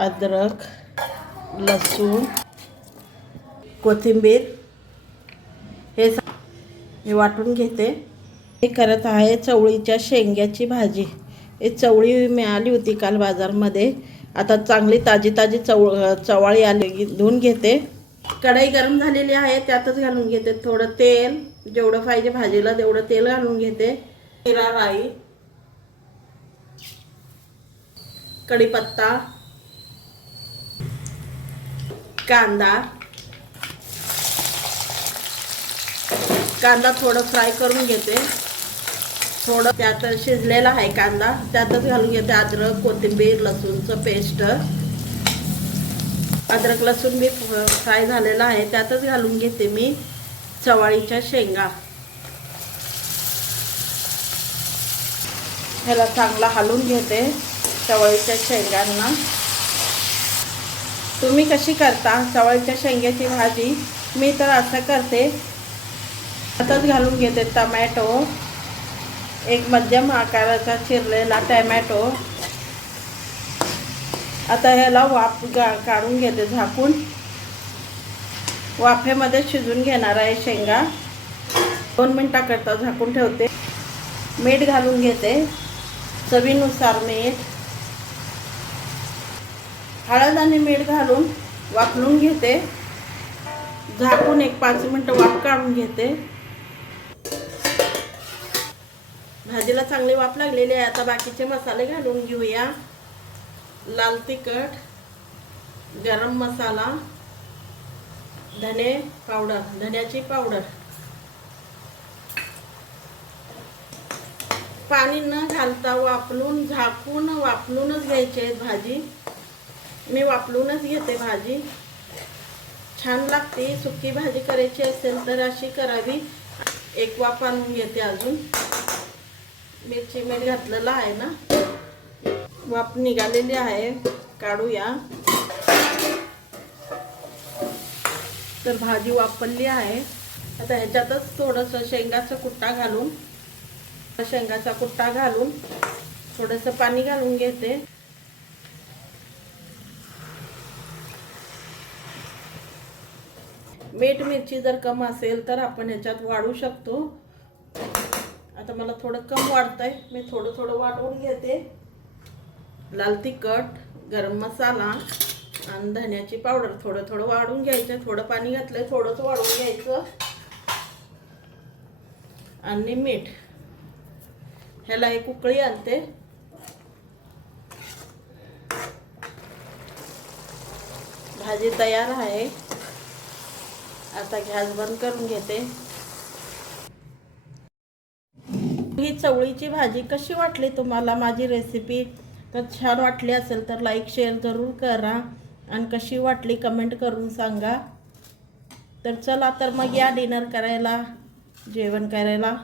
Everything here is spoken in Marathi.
अद्रक लसूण कोथिंबीर. हे मी वाटून घेते. हे करत आहे चवळीच्या शेंग्याची भाजी. हे चवळी मिळाली होती काल बाजारमध्ये. आता चांगली ताजी ताजी चव चवाळी आली धुवून घेते. कढई गरम झालेली आहे त्यातच घालून घेते. थोडं तेल जेवढं पाहिजे भाजीला तेवढं तेल घालून घेते. जिरा राई कढीपत्ता कांदा. कांदा थोडं फ्राय करून घेते. थोडं त्यात शिजलेला आहे कांदा. त्यातच घालून घेते अद्रक कोथिंबीर लसूणचं पेस्ट. अद्रक लसूण मी फ्राय झालेला आहे. त्यातच घालून घेते मी चवाळीच्या शेंगा. ह्याला चांगला हलवून घेते चवळीच्या शेंगांना. तुम्ही कशी करता? चवळीच्या शेंग्याची भाजी मी तर असं करते. आताच घालून घेते टमॅटो. एक मध्यम आकाराचा चिरलेला टमॅटो. आता ह्याला वाफ गा काढून घेते झाकून. वाफेमध्ये शिजून घेणार आहे शेंगा. दोन मिनटाकरता झाकून ठेवते. मीठ घालून घेते. चवीनुसार मीठ. हळद आणि मीठ घालून वापरून घेते. झाकून एक पाच मिनटं वाफ काढून घेते. भाजीला चांगली वाफ लागलेली आहे. आता बाकीचे मसाले घालून घेऊया. लाल तिखट गरम मसाला धने पावडर धन्याची पावडर. पाणी न घालता वापलून झाकून वापलूनच घ्यायची आहे भाजी. मी वापरूनच घेते भाजी. छान लागते सुकी भाजी करायची असेल तर अशी करावी. एक वाफ आणून घेते अजून. मिरची मीठ घातलेलं आहे ना? वाफ निघालेली आहे काढूया. तर भाजी वापरली आहे. आता ह्याच्यातच थोडंसं शेंगाचा कुट्टा घालून. शेंगाचा कुट्टा घालून थोडंसं पाणी घालून घेते. मीठ मिरची जर कम असेल तर आपण ह्याच्यात वाढू शकतो. आता मला थोडं कम वाढतंय. मी थोडं थोडं वाढवून घेते. लाल तिखट गरम मसाला आणि धन्याची पावडर. थोडं थोडं वाढून घ्यायचं. थोडं पाणी घातलंय थोडंच वाढवून घ्यायचं. आणि मीठ. ह्याला एक उकळी आणते. भाजी तयार आहे. आता गॅस बंद करून घेते. ही चवळीची भाजी कशी वाटली तुम्हाला माझी रेसिपी तर छान वाटली असेल तर लाईक शेअर जरूर करा. आणि कशी वाटली कमेंट करून सांगा. तर चला तर मग या डिनर करायला जेवण करायला.